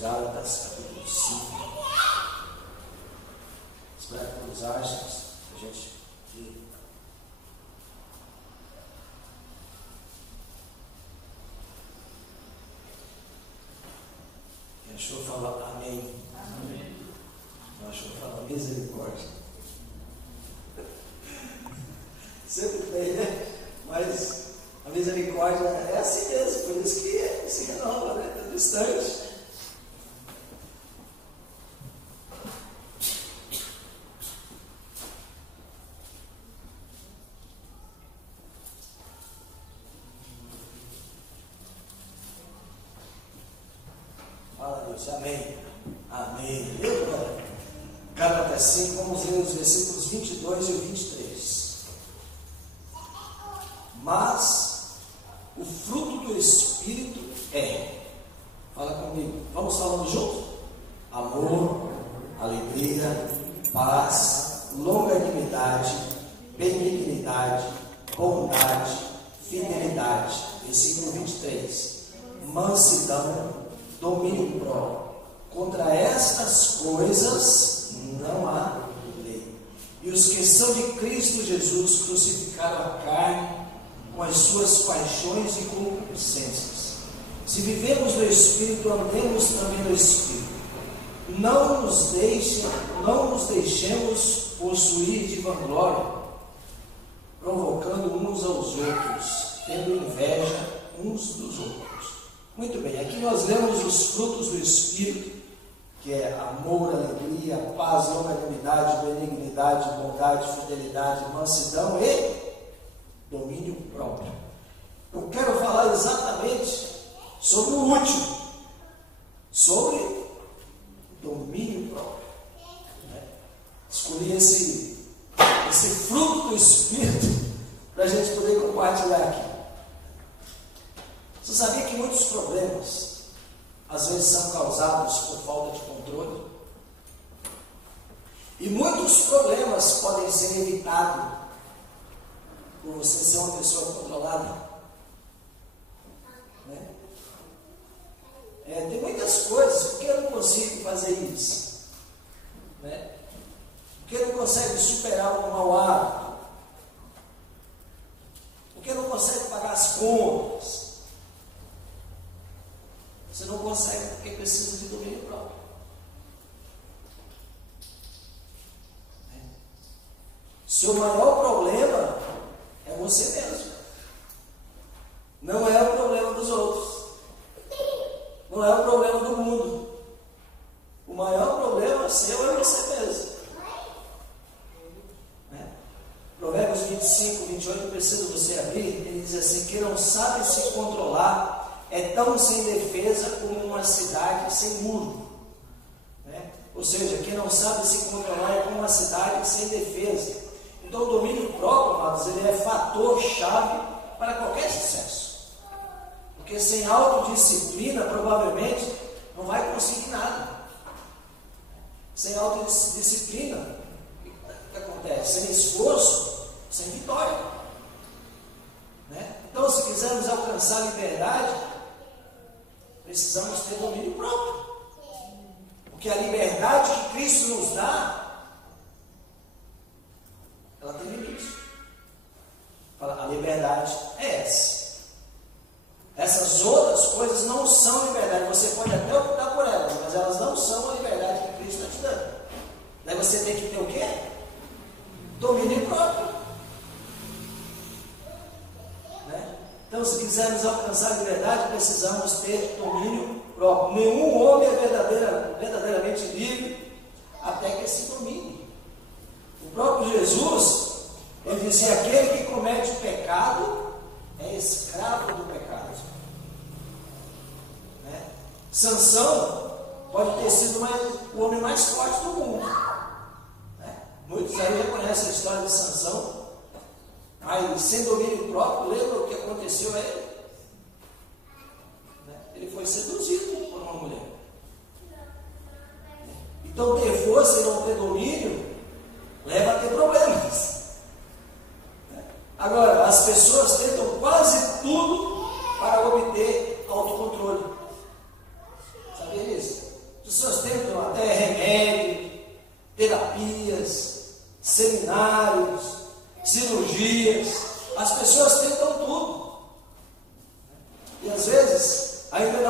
Gálatas, capítulo 5. Espero que os árvores, a gente aqui. Quem achou, fala amém. Amém. Não achou, fala misericórdia. Sempre tem, né? Mas a misericórdia é assim mesmo, por isso que se renova, né? Está distante. Fala Deus, amém. Amém. Gálatas 5, vamos ler os versículos 22 e 23. Mas o fruto do Espírito é, fala comigo, vamos falando junto? Amor, alegria, paz, longanimidade, benignidade, bondade, fidelidade. Versículo 23. Mansidão, domínio próprio. Contra estas coisas não há lei. E os que são de Cristo Jesus crucificaram a carne com as suas paixões e concupiscências. Se vivemos no Espírito, andemos também no Espírito. Não nos deixemos possuir de vanglória, provocando uns aos outros, tendo inveja uns dos outros. Muito bem, aqui nós lemos os frutos do Espírito, que é amor, alegria, paz, longanimidade, benignidade, bondade, fidelidade, mansidão e domínio próprio. Eu quero falar exatamente sobre o último, sobre domínio próprio. Escolhi esse fruto do Espírito para a gente poder compartilhar aqui. Você sabia que muitos problemas às vezes são causados por falta de controle? E muitos problemas podem ser evitados por você ser uma pessoa controlada. Né? Tem muitas coisas, por que eu não consigo fazer isso? Né? Por que eu não consigo superar um mau hábito? Por que eu não consigo pagar as contas? Você não consegue porque precisa de domínio próprio. Seu maior problema é você mesmo. Não é o problema dos outros. Não é o problema do mundo. O maior problema seu é você mesmo. Provérbios 25, 28, preciso você abrir. Ele diz assim: quem não sabe se controlar é tão sem defesa como uma cidade sem muro. Ou seja, quem não sabe se controlar é como uma cidade sem defesa. Então o domínio próprio, amados, ele é fator-chave para qualquer sucesso. Porque sem autodisciplina, provavelmente, não vai conseguir nada. Sem autodisciplina, o que acontece? Sem esforço, sem vitória. Então, se quisermos alcançar a liberdade, precisamos ter domínio próprio. Porque a liberdade que Cristo nos dá, ela tem limite. A liberdade é essa. Essas outras coisas não são liberdade. Você pode até optar por elas, mas elas não são a liberdade que Cristo está te dando. Daí você tem que ter o quê? Domínio próprio. Então, se quisermos alcançar a liberdade, precisamos ter domínio próprio. Nenhum homem é verdadeiramente livre até que se domine. O próprio Jesus, ele dizia: aquele que comete o pecado é escravo do pecado. Sansão pode ter sido o homem mais forte do mundo. Muitos aí reconhecem a história de Sansão. Mas sem domínio próprio, lembra o que aconteceu a ele? Ele foi seduzido por uma mulher. Então ter força e não ter domínio leva a ter problemas. Agora, as pessoas tentam quase tudo para obter autocontrole. Sabia disso? vezes ainda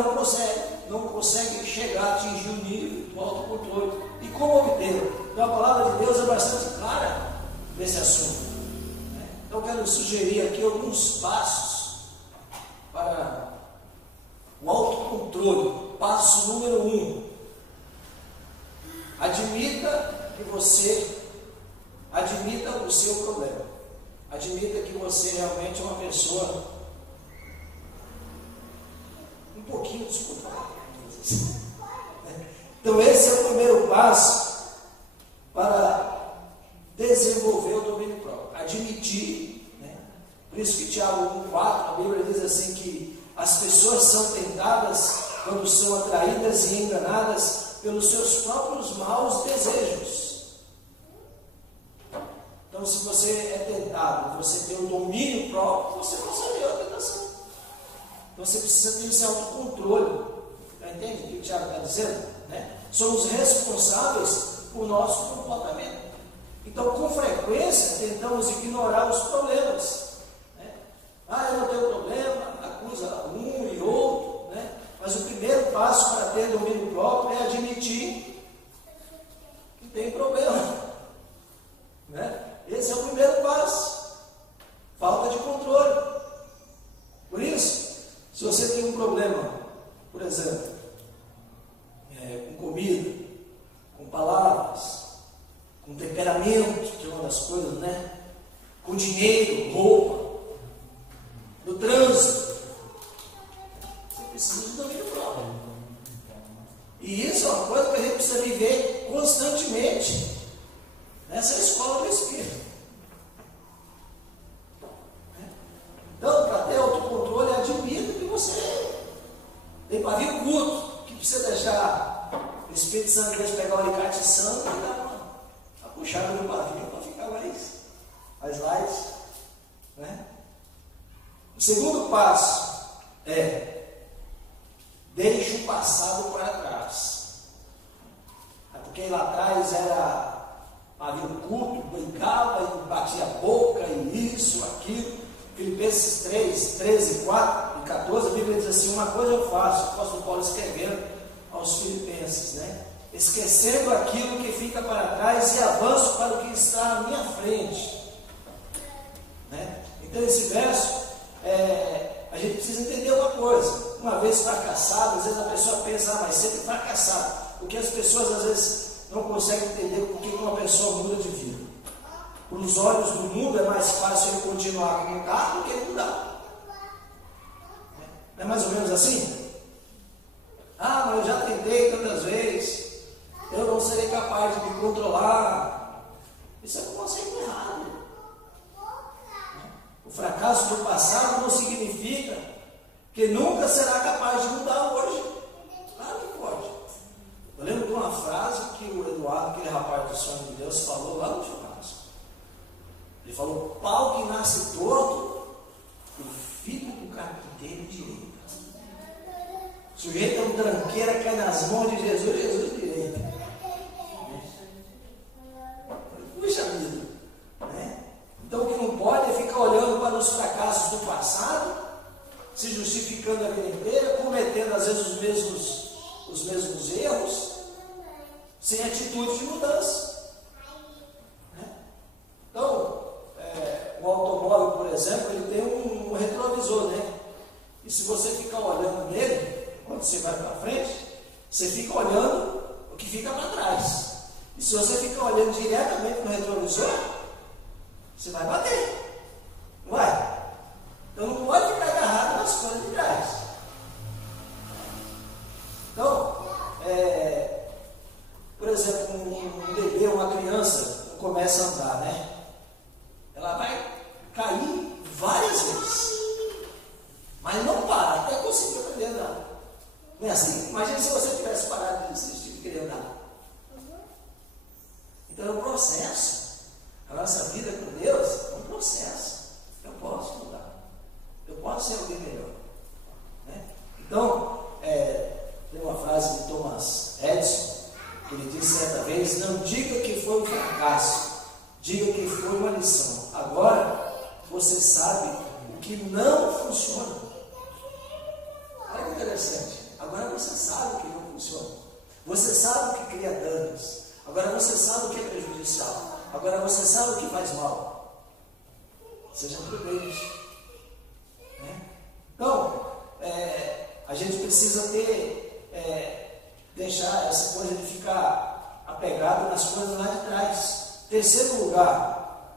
não consegue chegar a atingir o nível do autocontrole. E como obter? Então a palavra de Deus é bastante clara nesse assunto. Então eu quero sugerir aqui alguns passos para o autocontrole. Passo número 1. Admita o seu problema. Admita que você realmente é uma pessoa um pouquinho descontrolada. Então esse é o primeiro passo para desenvolver o domínio próprio. Admitir, né? Por isso que Tiago 1,4, a Bíblia diz assim que as pessoas são tentadas quando são atraídas e enganadas pelos seus próprios maus desejos. Então, se você é tentado, você tem um domínio próprio, você não sabe a tentação. Então, você precisa ter esse autocontrole. Entende o que o Tiago está dizendo? Né? Somos responsáveis por nosso comportamento. Então, com frequência, tentamos ignorar os problemas. Né? Eu não tenho problema, acusa um e outro. Né? Mas o primeiro passo para ter domínio próprio é admitir que tem problema. Né? Esse é o primeiro passo. Falta de controle. Por isso, se você tem um problema, por exemplo, com comida, com palavras, com temperamento, que é uma das coisas, né? Com dinheiro, roupa, no trânsito, você precisa de domínio próprio. E isso é uma coisa que a gente precisa viver constantemente nessa escola do Espírito. Então, para ter autocontrole, admita que você tem pavio curto, que precisa deixar o Espírito Santo de Deus pegar o alicate santo e dar uma puxada no pavio para ficar mais light. Né? O segundo passo é: deixe o passado para trás. Porque lá atrás era pavio curto, brincava e batia a boca e isso, aquilo. Filipenses 3, 13, 4 e 14, a Bíblia diz assim: uma coisa eu faço, o apóstolo Paulo escrevendo aos Filipenses, né? Esquecendo aquilo que fica para trás e avanço para o que está à minha frente. Né? Então esse verso, a gente precisa entender uma coisa. Uma vez fracassado, às vezes a pessoa pensa, mas sempre fracassado. Porque as pessoas às vezes não conseguem entender por que uma pessoa muda de vida. Para os olhos do mundo é mais fácil ele continuar como está do que ele mudar. Não é mais ou menos assim? Mas eu já tentei tantas vezes, eu não serei capaz de me controlar. Isso é um conceito errado. O fracasso do passado não significa que nunca será capaz de mudar hoje. Claro que pode. Eu lembro de uma frase que o Eduardo, aquele rapaz do Sonho de Deus, falou lá no churrasco. Ele falou: pau que nasce torto, o filho do carpinteiro direito. O sujeito é um tranqueira, cai nas mãos de Jesus, Jesus direito. Puxa vida. Né? Então o que não pode é ficar olhando para os fracassos do passado, se justificando a vida inteira, cometendo às vezes os mesmos erros, sem atitude de mudança. Né? Então, o automóvel, por exemplo, ele tem um retrovisor, né? E se você ficar olhando nele, quando você vai para frente, você fica olhando o que fica para trás. E se você ficar olhando diretamente no retrovisor, você vai bater. Não vai? Então não pode ficar agarrado nas coisas de trás. Então, por exemplo, um bebê, uma criança, começa a andar, né? Ela vai cair várias vezes, mas não para, até conseguir aprender a andar. Não é assim? Imagina se você tivesse parado de insistir de querer andar. Então é um processo. A nossa vida com Deus é um processo. Eu posso mudar. Eu posso ser alguém melhor. Né? Então, tem uma frase de Thomas Edison, que ele disse certa vez: não diga que foi um fracasso, diga que foi uma lição. Agora você sabe o que não funciona. Olha interessante. Agora você sabe o que não funciona. Você sabe o que cria danos. Agora você sabe o que é prejudicial. Agora você sabe o que faz mal. Seja prudente. Então, a gente precisa deixar essa coisa de ficar apegado nas coisas lá de trás. Terceiro lugar,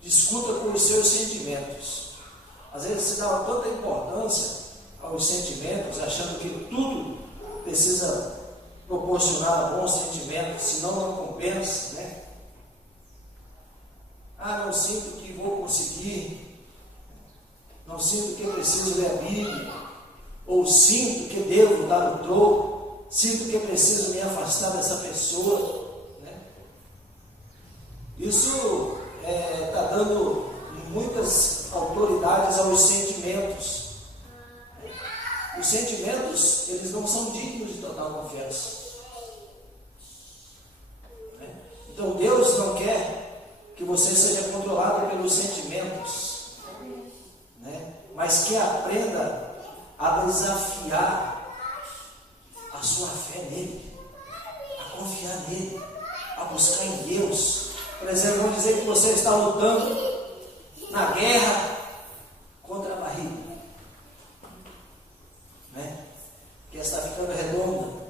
discuta com os seus sentimentos. Às vezes se dá tanta importância aos sentimentos, achando que tudo precisa proporcionar bons sentimentos, senão não compensa, né? Não sinto que vou conseguir, não sinto que eu preciso ler a Bíblia, ou sinto que devo dar o troco, sinto que eu preciso me afastar dessa pessoa, né? Isso está dando muitas autoridades aos sentimentos. Os sentimentos, eles não são dignos de total confiança. Então Deus não quer que você seja controlado pelos sentimentos, né? Mas que aprenda a desafiar a sua fé nele, a confiar nele, a buscar em Deus. Por exemplo, vamos dizer que você está lutando na guerra contra a barriga, né? Que está ficando redonda,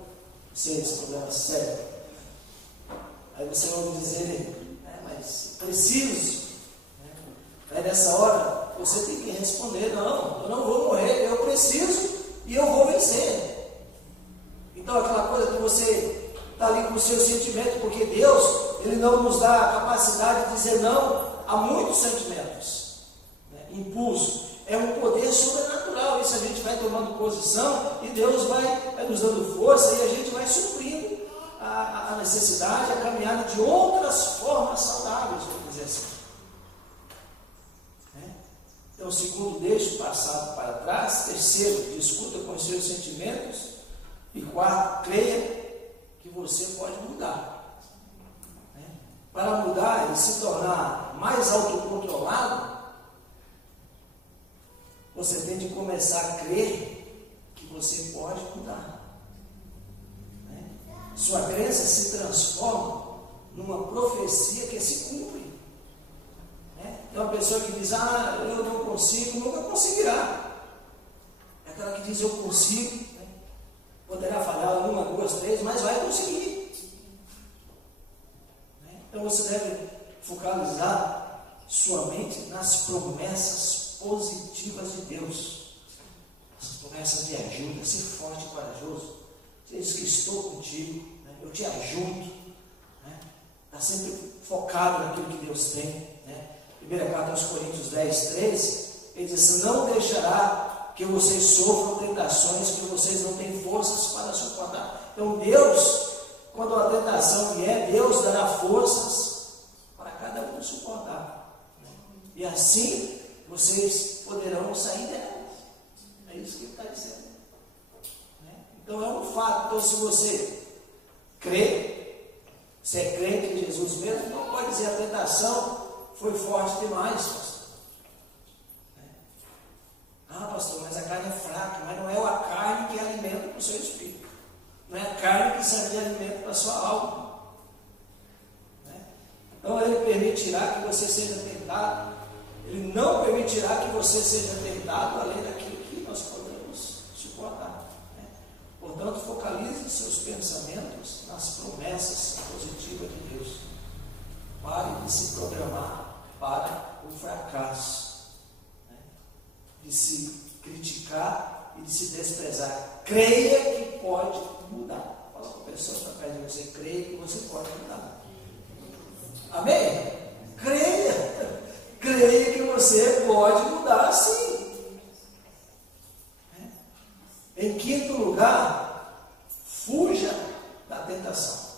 esse problema sério. Aí você ouve dizer, mas preciso, né? Aí nessa hora você tem que responder, não, eu não vou morrer, eu preciso e eu vou vencer. Então aquela coisa que você está ali com o seu sentimento, porque Deus, Ele não nos dá a capacidade de dizer não a muitos sentimentos, né? Impulso, é um poder sobrenatural, isso a gente vai tomando posição e Deus vai nos dando força e a gente vai suprindo a necessidade, a caminhada de outras formas saudáveis, vamos dizer assim. Então, segundo, deixe o passado para trás. Terceiro, discuta com os seus sentimentos. E quarto, creia que você pode mudar. Para mudar e se tornar mais autocontrolado, você tem de começar a crer que você pode mudar. Sua crença se transforma numa profecia que se cumpre. É uma pessoa que diz, eu não consigo, nunca conseguirá. É aquela que diz, eu consigo, né? Poderá falhar uma, duas, três, mas vai conseguir. Então você deve focalizar sua mente nas promessas positivas de Deus. As promessas de ajuda, ser forte e corajoso. Diz que estou contigo, né? Eu te ajudo, né? Está sempre focado naquilo que Deus tem, né? 1 carta aos Coríntios 10, 13, ele diz assim, não deixará que vocês sofram tentações que vocês não têm forças para suportar. Então Deus, quando a tentação vier, Deus dará forças para cada um suportar, né? E assim vocês poderão sair delas. É isso que ele está dizendo. Então é um fato. Então se você crê, você é crente em Jesus mesmo, não pode dizer a tentação foi forte demais, pastor. Pastor, mas a carne é fraca. Mas não é a carne que alimenta para o seu espírito. Não é a carne que serve de alimento para a sua alma. Então Ele permitirá que você seja tentado. Ele não permitirá que você seja tentado além daquilo que nós podemos suportar. Portanto, focalize seus pensamentos nas promessas positivas de Deus. Pare de se programar para o fracasso, né? De se criticar e de se desprezar. Creia que pode mudar. Fala com a pessoa que está perto de você, creia que você pode mudar. Amém? Creia. Creia que você pode mudar, sim. Em quinto lugar, fuja da tentação.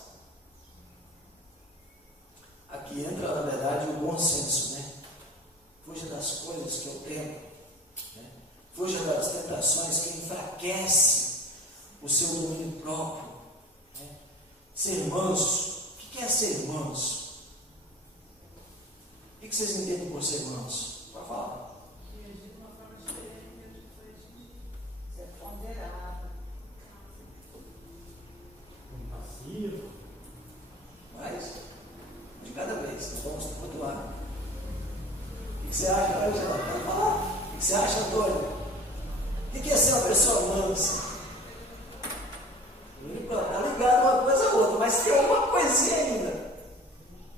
Aqui entra, na verdade, o bom senso, né? Fuja das coisas que eu temo, né? Fuja das tentações que enfraquecem o seu domínio próprio, né? Ser manso. O que é ser manso? O que vocês entendem por ser manso? Pode falar. O que é ser uma pessoa mansa? Está ligado uma coisa a outra, mas tem uma coisinha ainda.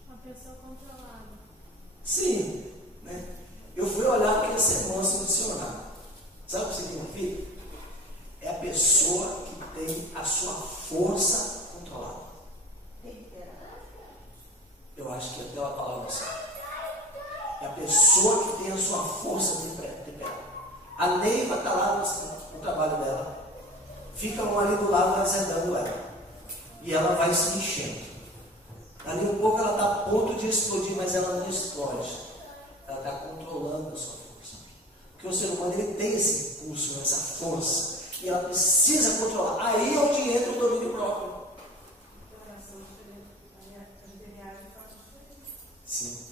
Uma pessoa controlada. Sim, né? Eu fui olhar o que é ser manso no dicionário. Sabe o que significa? É a pessoa que tem a sua força controlada. Eu acho que até uma palavra assim. É a pessoa que tem a sua força temperada. A Neiva está lá no trabalho dela. Fica um ali do lado azedando ela. E ela vai se enchendo. Ali um pouco ela está a ponto de explodir, mas ela não explode. Ela está controlando a sua força. Porque o ser humano ele tem esse impulso, essa força. E ela precisa controlar. Aí é onde entra o domínio próprio. Sim.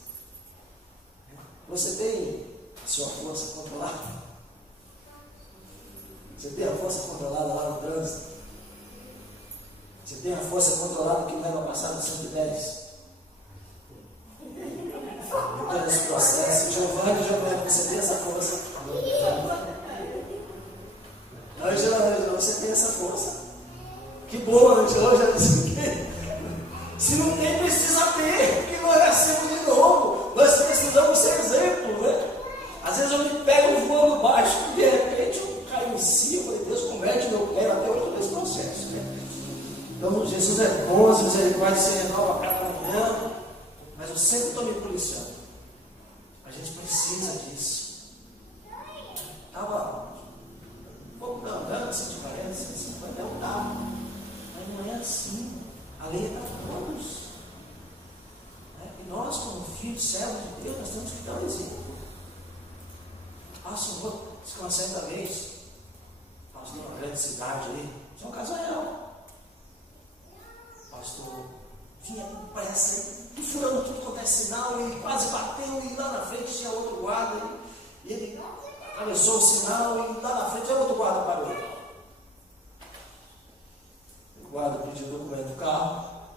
Você tem a sua força controlada? Você tem a força controlada lá no trânsito? Você tem a força controlada que leva a passar no 110? Então, nesse processo, Giovanni, você tem essa força? Angela, você tem essa força? Que boa, Angela, já disse o quê? Se não tem, precisa ter, porque nós nascemos de novo. Nós precisamos ser exemplo, né? Às vezes eu me pego voando baixo, e de repente eu caio em cima, e Deus comete meu pé até outro desse processo, né? Então, Jesus é bom, as misericórdias se renovam a cada manhã, mas eu sempre estou me policiando. A gente precisa disso. Estava um pouco andando, 140, 150, eu estava. Mas não é assim. A lei é para todos. E nós, como filhos, servos de Deus, nós temos que dar um exemplo. Passa um outro, diz que uma certa vez, nós temos uma grande cidade aí, São Casarão. Pastor vinha com pressa, furando tudo quanto é sinal, e quase bateu, e lá na frente tinha outro guarda, e ele atravessou o sinal, e lá na frente outro guarda parou. O guarda pediu o documento do carro.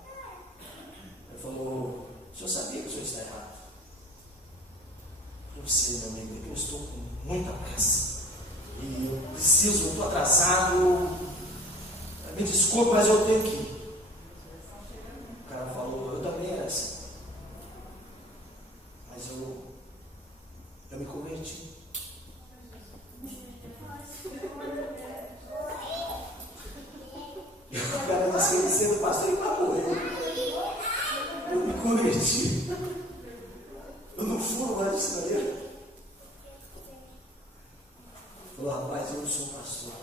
Ele falou: o senhor sabia que o senhor está errado? Eu sei, meu amigo, que eu estou com muita pressa. E eu preciso, eu estou atrasado. Me desculpe, mas eu tenho que ir. O cara falou: eu também era assim. Mas eu me converti. E o cara disse: ele sendo pastor, ele vai morrer. Eu me converti. Eu não furo mais de sinaleiro. Falou: rapaz, eu sou pastor.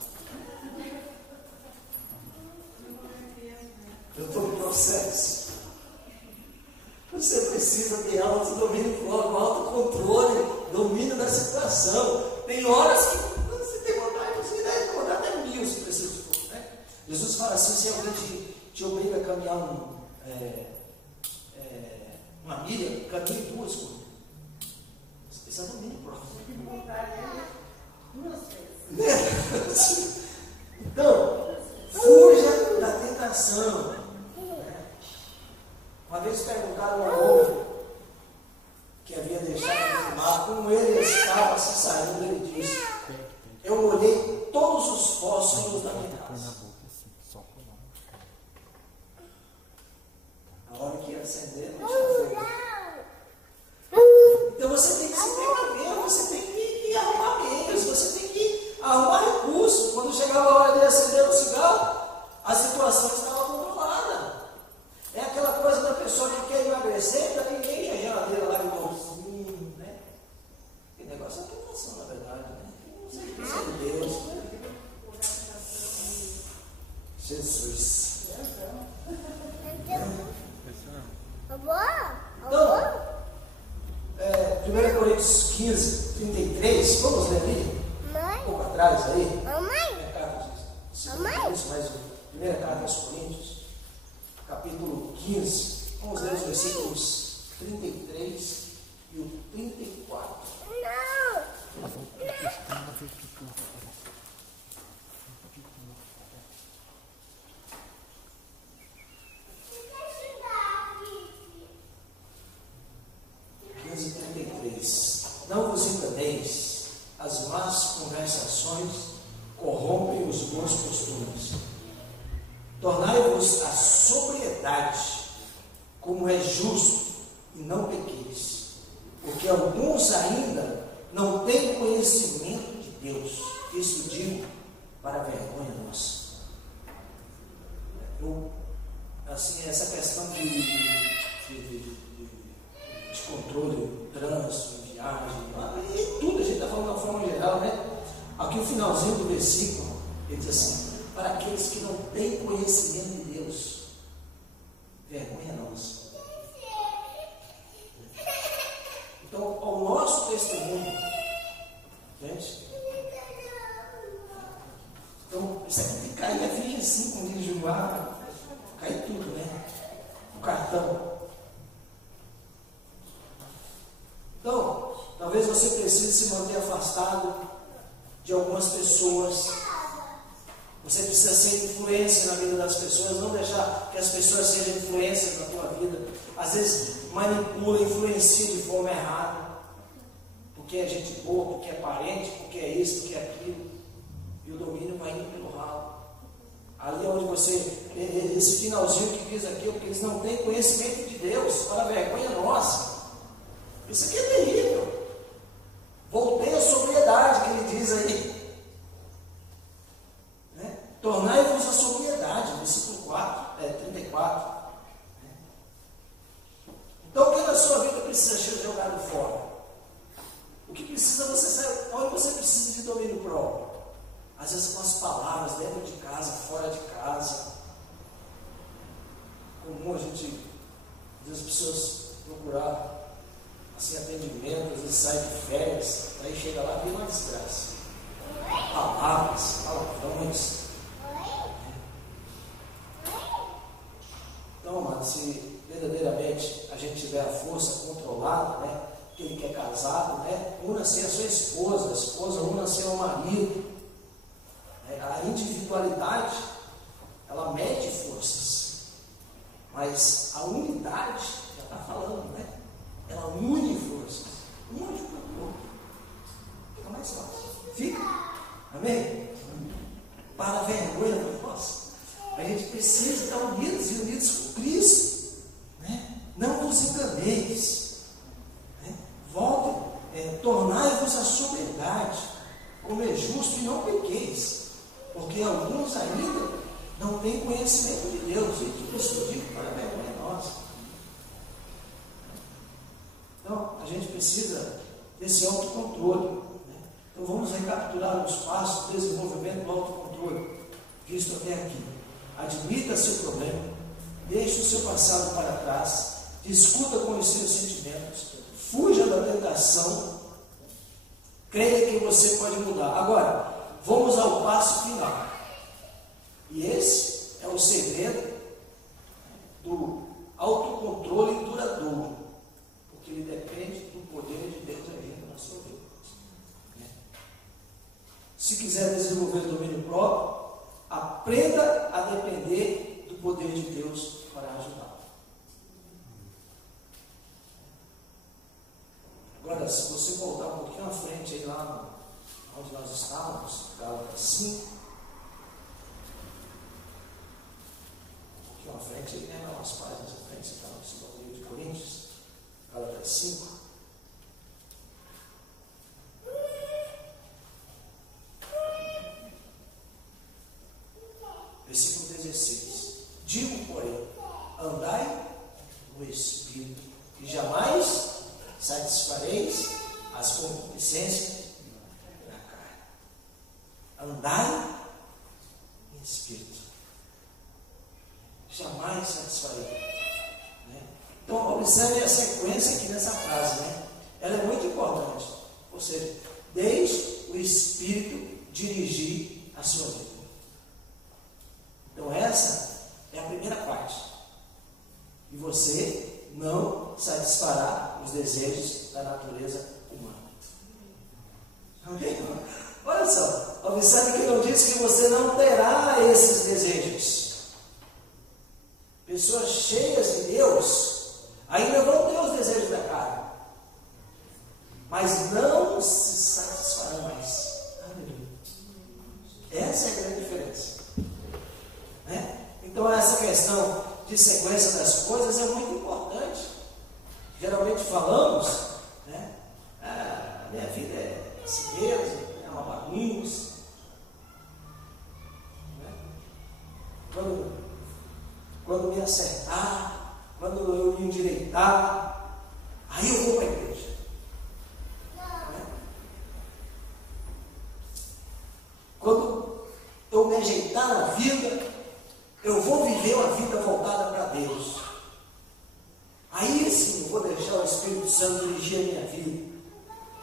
Eu estou no processo. Você precisa ter autodomínio próprio, autocontrole, domínio da situação. Tem horas que você tem vontade, você deve contar até 1000 se precisa for, né? Jesus fala assim: se alguém te obriga a caminhar uma milha, caminhe 2 por dia. Isso é domínio próprio. Então, fuja da tentação. Uma vez perguntaram ao homem que havia deixado de fumar como ele estava se saindo. Ele disse: eu molhei todos os fósforos da minha casa. A hora que ia acender, não tinha fogo. Então você tem que se precaver, você tem que arrumar meios, você tem que arrumar recursos. Quando chegava a hora de acender o cigarro, a situação estava controlada. É aquela coisa da pessoa que quer emagrecer, para ninguém a geladeira lá de novo, né? Que negócio é tentação, na verdade, né? Não sei o que é de Deus, né? Jesus. Então, 1 Coríntios 15, 33, vamos ler ali? Um pouco atrás aí. Primeira carta aos Coríntios, capítulo 15. Vamos ler os versículos 33 e o 34. Não vos enganeis, as más conversações bons costumes. Tornai-vos a sobriedade, como é justo, e não pequeis, porque alguns ainda não têm conhecimento de Deus. Isso digo para a vergonha nossa. Assim, essa questão de controle do trânsito, de viagem, e tudo, a gente está falando de uma forma geral, né? Aqui o finalzinho do versículo, ele diz assim: para aqueles que não têm conhecimento de Deus, vergonha nossa. Então, ao nosso testemunho, gente, então, isso aqui cai na ficha assim, como diz Gilmar, cai tudo, né? O cartão. Então, talvez você precise se manter afastado de algumas pessoas. Você precisa ser influência na vida das pessoas, não deixar que as pessoas sejam influências na tua vida. Às vezes manipula, influencia de forma errada, porque é gente boa, porque é parente, porque é isso, porque é aquilo, e o domínio vai indo pelo ralo. Ali onde você, esse finalzinho que diz aqui, porque eles não têm conhecimento de Deus, para a vergonha nossa. Isso aqui é terrível. Voltei à sobriedade que ele diz aí. Né? Tornai-vos a sobriedade, versículo 34. Então, o que na sua vida precisa ser jogado fora? O que precisa você saber? Onde você precisa de domínio próprio? Às vezes com as palavras dentro de casa, fora de casa. Comum a gente, às vezes as pessoas procurar assim, atendimento, às vezes sai de férias, aí chega lá e vem uma desgraça. Palavras, palavrões. Então, amado, se verdadeiramente a gente tiver a força controlada, né, aquele que é casado, né, una-se a sua esposa, a esposa una-se ao marido. A individualidade, ela mede forças, mas a unidade, já está falando, né? Ela une forças, um ajuda o outro. Fica mais fácil. Fica? Amém? Para a vergonha nossa, a gente precisa estar unidos e unidos com Cristo, né? Não vos enganeis, né? Voltem, tornai-vos a sobriedade, como é justo, e não pequeis, porque alguns ainda não têm conhecimento de Deus. E tudo isso digo para a vergonha nossa. Então, a gente precisa desse autocontrole. Né? Então, vamos recapitular os passos do desenvolvimento do autocontrole, visto até aqui. Admita seu problema, deixe o seu passado para trás, discuta com os seus sentimentos, fuja da tentação, creia que você pode mudar. Agora, vamos ao passo final. E esse é o segredo do autocontrole duradouro, porque ele depende do poder de Deus agindo na sua vida. Se quiser desenvolver o domínio próprio, aprenda a depender do poder de Deus para ajudar. Agora, se você voltar um pouquinho à frente, aí lá onde nós estávamos, Gálatas 5, um pouquinho à frente, aí, né, umas páginas à frente, você está no segundo livro de Coríntios, Gálatas 5. Versículo 16. Digo, porém, andai no Espírito, e jamais satisfareis as concupiscências da carne. Andai em Espírito. Jamais satisfarei. Né? Então, observe a sequência aqui nessa frase. Né? Ela é muito importante. Ou seja, deixe o Espírito dirigir a sua vida. Então, essa é a primeira parte. E você não satisfará os desejos da natureza humana. Amém? Olha só, observe que não diz que você não terá esses desejos. Pessoas cheias de Deus ainda vão ter os desejos da carne, mas não se satisfarão mais. Essa é a grande diferença. questão de sequência das coisas é muito importante. Geralmente falamos, né? A minha vida é assim mesmo, é uma bagunça. Né? Quando me acertar, quando eu me endireitar, aí eu vou para a igreja. Né? Quando eu me ajeitar na vida, eu vou viver uma vida voltada para Deus. Aí sim eu vou deixar o Espírito Santo dirigir a minha vida.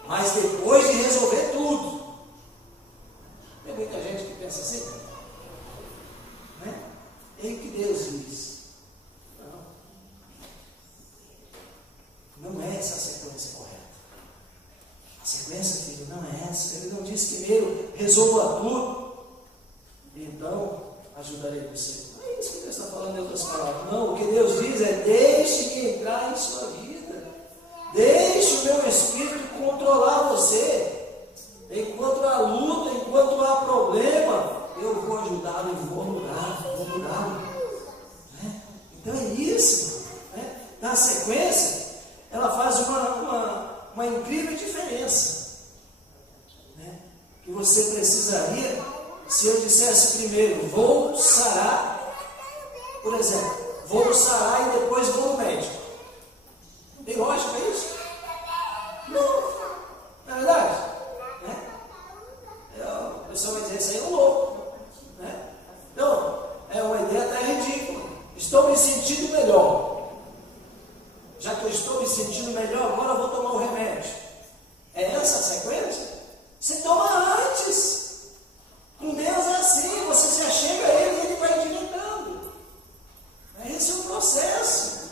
Mas depois de resolver tudo. Tem muita gente que pensa assim. Né? É o que Deus diz. Não é essa a sequência correta. A sequência, filho, não é essa. Ele não diz primeiro resolva tudo. Então ajudarei você. Não é isso que Deus está falando em outras palavras. Não, o que Deus diz é deixe-me entrar em sua vida. Deixe o meu Espírito controlar você. Enquanto há luta, enquanto há problema, eu vou ajudá-lo e vou mudá-lo. Né? Então é isso. Né? Na sequência, ela faz uma incrível diferença. Né? Que você precisaria, se eu dissesse primeiro, vou sarar, por exemplo, vou sarar e depois vou no médico. Tem lógica isso? Não. Na verdade, né? O pessoal vai dizer, isso aí é um louco. Né? Então, é uma ideia até ridícula. Estou me sentindo melhor. Já que eu estou me sentindo melhor, agora eu vou tomar o remédio. É essa a sequência? Você toma antes. Com Deus é assim, você se achega a Ele e Ele vai diretando. Esse é o processo.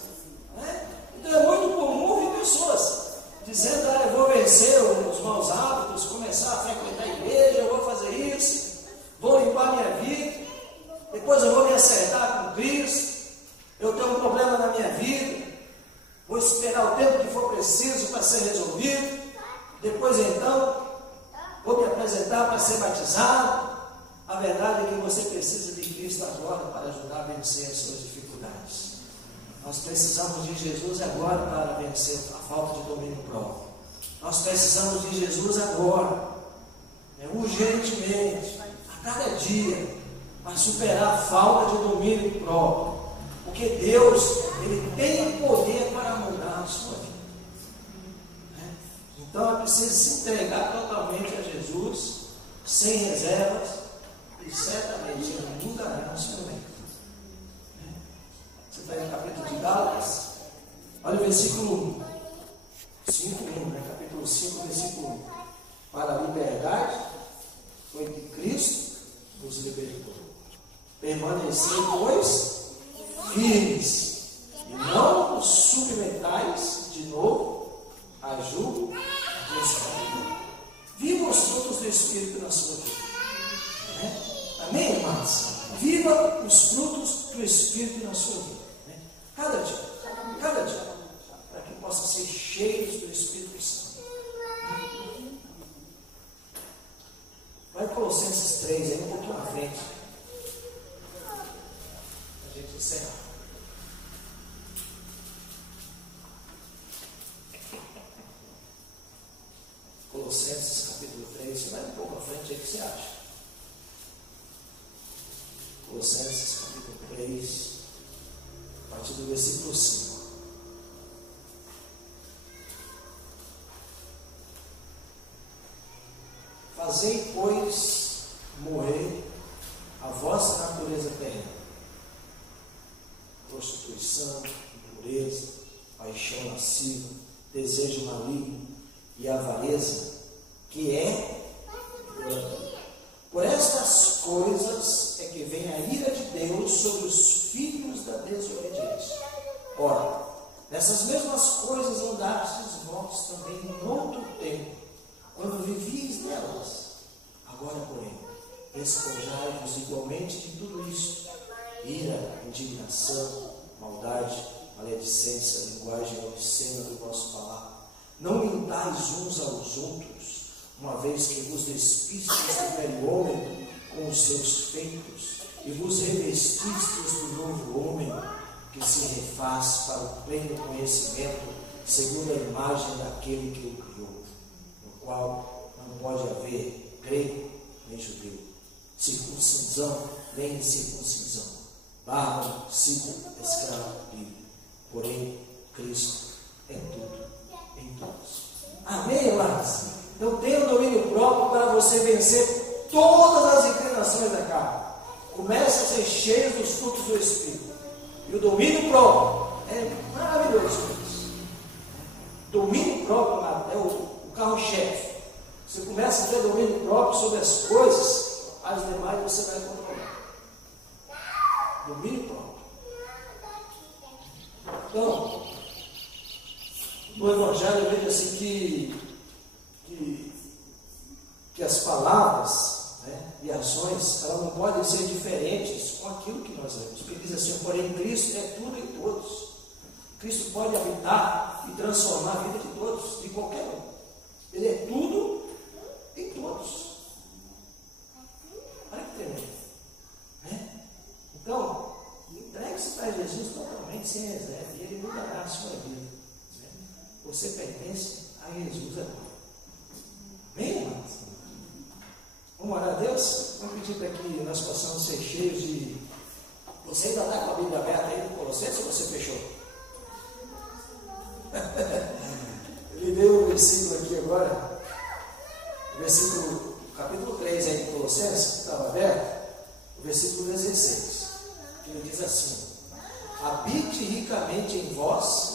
Né? Então é muito comum ver pessoas dizendo, eu vou vencer os maus hábitos, começar a frequentar a igreja, eu vou fazer isso, vou limpar minha vida, depois eu vou me acertar com Cristo, eu tenho um problema na minha vida, vou esperar o tempo que for preciso para ser resolvido, depois então vou me apresentar para ser batizado. A verdade é que você precisa de Cristo agora para ajudar a vencer as suas dificuldades. Nós precisamos de Jesus agora para vencer a falta de domínio próprio. Nós precisamos de Jesus agora, urgentemente, a cada dia, para superar a falta de domínio próprio. Porque Deus, Ele tem o poder para mudar a sua vida. Então é preciso se entregar totalmente a Jesus, sem reservas, e certamente Ele mudará a sua vida. Você está no capítulo de Gálatas, olha o versículo 5:1, capítulo 5, versículo 1. Para a liberdade foi que Cristo nos libertou. Permanecei, pois, firmes, e não os submetais de novo a julgo de escravidão. Viva os frutos do Espírito na sua vida. Amém, irmãos? Viva os frutos do Espírito na sua vida. Cada dia, para que possam ser cheios do Espírito Santo. Vai em Colossenses 3, aí um pouquinho na frente. A gente encerra. Colossenses capítulo 3, você vai um pouco à frente aí, o que você acha? Colossenses capítulo 3, a partir do versículo 5. Fazei, pois, morrer a vossa natureza terrena, prostituição, impureza, paixão lasciva, desejo maligno e avareza, que é engano. Por estas coisas é que vem a ira de Deus sobre os filhos da desobediência. Ora, nessas mesmas coisas andastes vós também em outro tempo, quando vivíeis nelas. Agora, porém, despojai-vos igualmente de tudo isto: ira, indignação, maldade, maledicência, linguagem obscena do vosso falar. Não mintais uns aos outros, uma vez que vos despistes do velho homem com os seus feitos, e vos revestistes do novo homem, que se refaz para o pleno conhecimento, segundo a imagem daquele que o criou, no qual não pode haver grego nem judeu, circuncisão nem incircuncisão, bárbaro, círculo, escravo, livre, porém Cristo é tudo em todos. Amém, amados? Então tenha o domínio próprio para você vencer todas as inclinações da carne. Comece a ser cheio dos frutos do Espírito. E o domínio próprio é maravilhoso. Domínio próprio é o carro-chefe. Você começa a ter domínio próprio sobre as coisas, as demais você vai controlar. Domínio próprio. Então, no Evangelho eu vejo assim que as palavras, né, e ações, elas não podem ser diferentes com aquilo que nós vemos. Porque diz assim, porém Cristo é tudo em todos. Cristo pode habitar e transformar a vida de todos, de qualquer um. Ele é tudo em todos. Olha que tremendo. Né? Então, entregue-se para Jesus totalmente, sem reserva, e Ele mudará a sua vida. Né? Você pertence a Jesus agora. Amém, irmãos? Vamos orar a Deus? Vamos pedir para que nós possamos ser cheios de... Você ainda está com a Bíblia aberta aí no Colossenses ou você fechou? Ele deu um versículo aqui agora, o versículo, capítulo 3 aí de Colossenses, que estava aberto, o versículo 16, que ele diz assim: habite ricamente em vós